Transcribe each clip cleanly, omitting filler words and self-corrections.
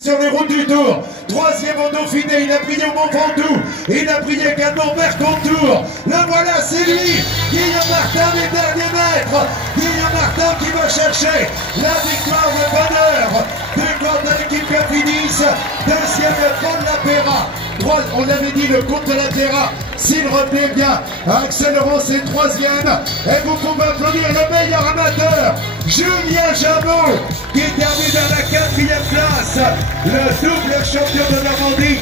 Sur les routes du Tour, troisième au Dauphiné, il a brillé au Mont Ventoux, il a brillé également au Mercantour. Le voilà, c'est lui, Guillaume Martin, les derniers mètres. Guillaume Martin qui va chercher la victoire, le bonheur de l'équipe Capinis. Deuxième, Paul Lapera. On avait dit le comte de la Terra, s'il retenait bien, Axel Laurent c'est troisième. Et vous pouvez applaudir le meilleur amateur, Julien Jameau, qui termine à la quatrième place, le double champion de Normandie.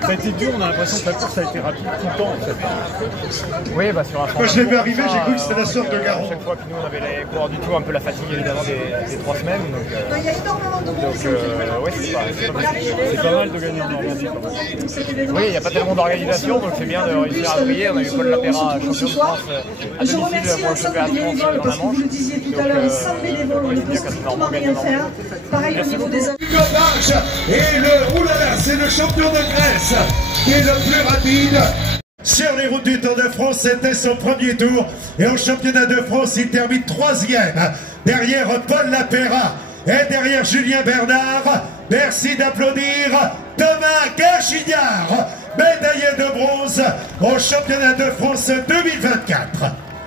Ça a été dur, on a l'impression que la course a été rapide tout le temps en fait. Oui, bah sur un Moi je l'ai vu arriver, j'ai cru que c'était la sorte de Garon. Chaque fois que nous on avait les coureurs du Tour, un peu la fatigue évidemment des 3 semaines. Il y a énormément de monde. Ouais, c'est pas mal de gagner en Normandie. Oui, il n'y a pas tellement d'organisation, donc c'est bien de réussir à briller. On a eu Paul Lapera, champion de France à Je remercie l'ensemble des bénévoles parce que vous le disiez tout à l'heure, sans bénévoles, on ne peut strictement rien faire. Pareil au niveau des... Et le, oulala, c'est le champion de Grèce qui est le plus rapide. Sur les routes du Tour de France, c'était son premier tour. Et au championnat de France, il termine troisième. Derrière Paul Lapera et derrière Julien Bernard. Merci d'applaudir Thomas Gachignard, médaillé de bronze au championnat de France 2024.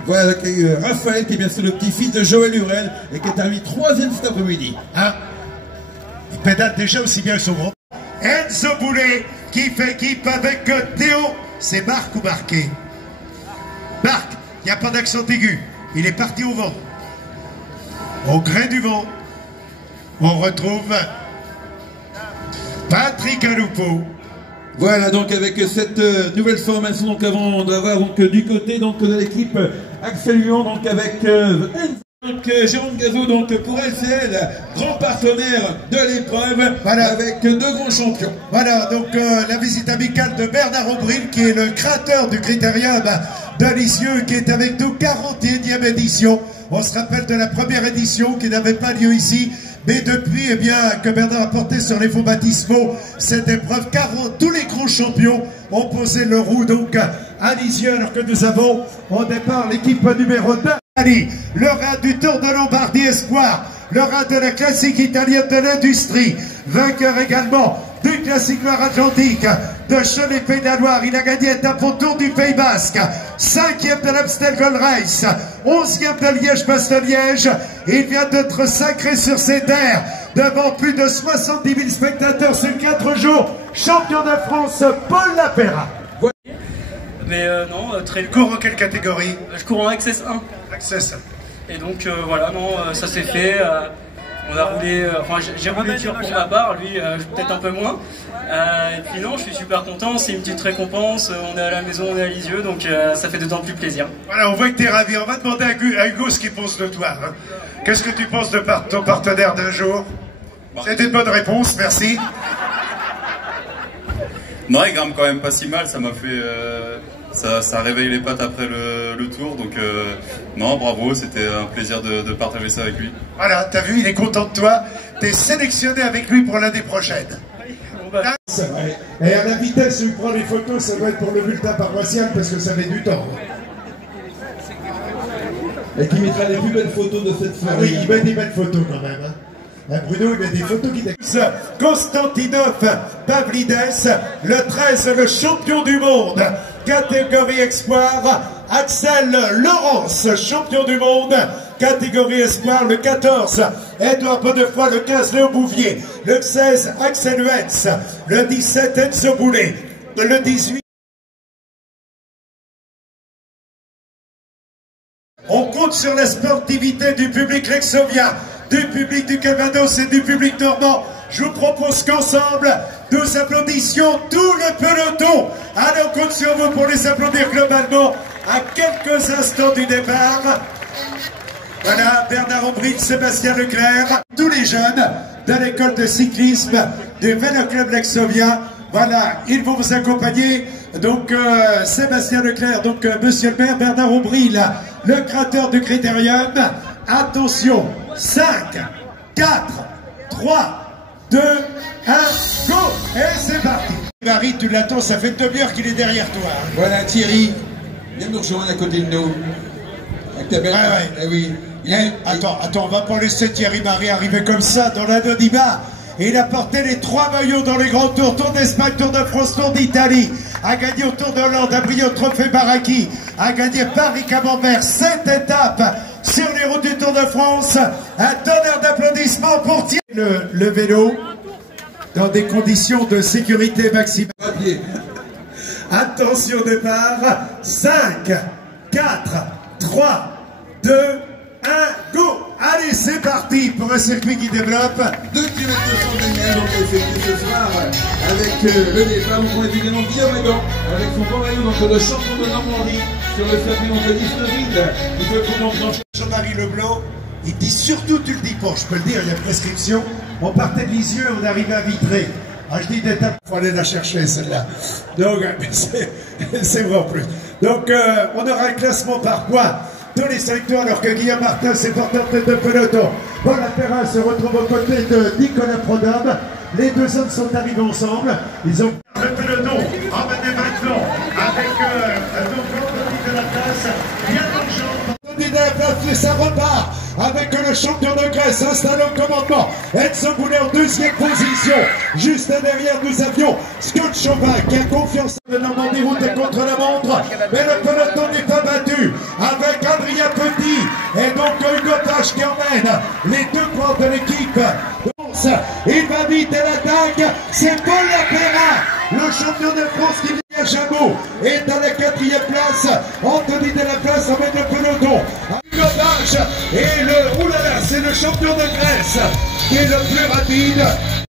Voilà Raphaël qui est bien sûr le petit-fils de Joël Hurel et qui est terminé troisième cet après-midi. Hein? Il pédale déjà aussi bien que son groupe. Enzo Boulet qui fait équipe avec Théo. C'est Marc ou Marqué? Marc, il n'y a pas d'accent aigu. Il est parti au vent. Au gré du vent, on retrouve Patrick Aloupeau. Voilà donc avec cette nouvelle formation donc avant d'avoir donc du côté donc de l'équipe Axel Lyon donc avec donc Jérôme Gazot donc pour LCL, grand partenaire de l'épreuve, voilà, avec 2 grands champions. Voilà donc la visite amicale de Bernard Aubril qui est le créateur du critérium de Lisieux qui est avec nous, 41e édition. On se rappelle de la première édition qui n'avait pas lieu ici. Mais depuis, eh bien, que Bernard a porté sur les faux baptismaux cette épreuve, tous les grands champions ont posé le roue donc à Lisieux, alors que nous avons au départ l'équipe numéro 2. Le rat du Tour de Lombardie Espoir, le rat de la classique italienne de l'industrie, vainqueur également du classique Loire Atlantique de Cholet Pays de la Loire. Il a gagné étape au Tour du Pays Basque, 5e de l'Amstel Gold Race, 11e de Liège-Bastogne-Liège. Il vient d'être sacré sur ses terres devant plus de 70 000 spectateurs sur 4 jours. Champion de France, Paul Lapera. Mais non, très... Tu cours en quelle catégorie? Je cours en Access 1. Access 1. Et donc voilà, non, ça s'est fait. On a roulé, enfin j'ai roulé dur pour ma part, lui peut-être un peu moins. Et puis non, je suis super content, c'est une petite récompense, on est à la maison, on est à Lisieux, donc ça fait d'autant plus plaisir. Voilà, on voit que tu es ravi. On va demander à Hugo ce qu'il pense de toi. Hein. Qu'est-ce que tu penses de ton partenaire d'un jour? C'était une bonne réponse, merci. Non, il grimpe quand même pas si mal, ça m'a fait... Ça réveille les pattes après le tour, donc non, bravo, c'était un plaisir de partager ça avec lui. Voilà, t'as vu, il est content de toi, t'es sélectionné avec lui pour l'année prochaine. C'est vrai. Et à la vitesse où il prend les photos, ça doit être pour le bulletin paroissial parce que ça met du temps. Et qui mettra les plus belles photos de cette soirée. Ah oui, il met des belles photos quand même. Hein. Bruno, il met des photos qui découvrent. Konstantinov Pavlides, le 13, le champion du monde. Catégorie Espoir, Axel Laurence, champion du monde, catégorie Espoir, le 14, Edouard Bonnefoy, le 15, Léo Bouvier, le 16, Axel Huetz, le 17, Enzo Boulet, le 18. On compte sur la sportivité du public lexovien, du public du Calvados et du public normand. Je vous propose qu'ensemble, nous applaudissions tout le peloton. Allez, on compte sur vous pour les applaudir globalement à quelques instants du départ. Voilà, Bernard Aubril, Sébastien Leclerc, tous les jeunes de l'école de cyclisme du Vélo Club Lexovien. Voilà, ils vont vous accompagner. Donc, Sébastien Leclerc, donc monsieur le maire, Bernard Aubril, le créateur du critérium. Attention, 5, 4, 3, 2, 1, go! Et c'est parti! Marie, tu l'attends, ça fait 2 heures qu'il est derrière toi. Hein. Voilà Thierry, viens nous rejoindre à côté de nous. Avec ta belle... Ouais. Eh oui. Attends, on va pas laisser Thierry Marie arriver comme ça dans l'anonymat. Il a porté les 3 maillots dans les grands tours, Tour d'Espagne, Tour de France, Tour d'Italie. A gagné au Tour de Hollande, a brillé au Trophée Baraki. A gagné Paris-Camembert, 7 étapes sur les routes du Tour de France. Un tonnerre d'applaudissements pour Thierry. Le vélo dans des conditions de sécurité maximale. Attention au départ. 5, 4, 3, 2, 1, go! Allez, c'est parti pour un circuit qui développe. 2 km de gagnés, donc effectué ce soir avec le départ. Donc on est également Guillaume Hagan avec son bon maillot, donc le champion de Normandie sur le circuit de Nice-Neuville. Il faut qu'on entre dans Jean-Marie Leblanc, il dit surtout tu le dis pas, je peux le dire, il y a prescription. On partait de Lisieux, on arrivait à Vitré. Ah, je dis d'étape, il faut aller la chercher celle-là. Donc, c'est vrai en plus. Donc, on aura un classement par points. Tous les secteurs, alors que Guillaume Martin s'est porté en tête de peloton. Paul Lapéra se retrouve aux côtés de Nicolas Prodhomme. Les deux hommes sont arrivés ensemble. Ils ont le peloton emmené maintenant avec donc de la place. Bien d'argent. Ça repart avec le champion de Grèce installé au commandement. Enzo Boulet en 2e position. Juste derrière, nous avions Scott Chauvin qui a confiance de Normandie route contre la montre. Mais le peloton n'est pas battu avec Adrien Petit et donc Hugo Pache qui emmène les 2 points de l'équipe. Il va vite et l'attaque. C'est Paul Lapéra, le champion de France qui vient à Chameau, est à la 4e place. Anthony Delaplace emmène le peloton. Hugo Pache et le oulala, c'est le champion de Grèce qui est le plus rapide.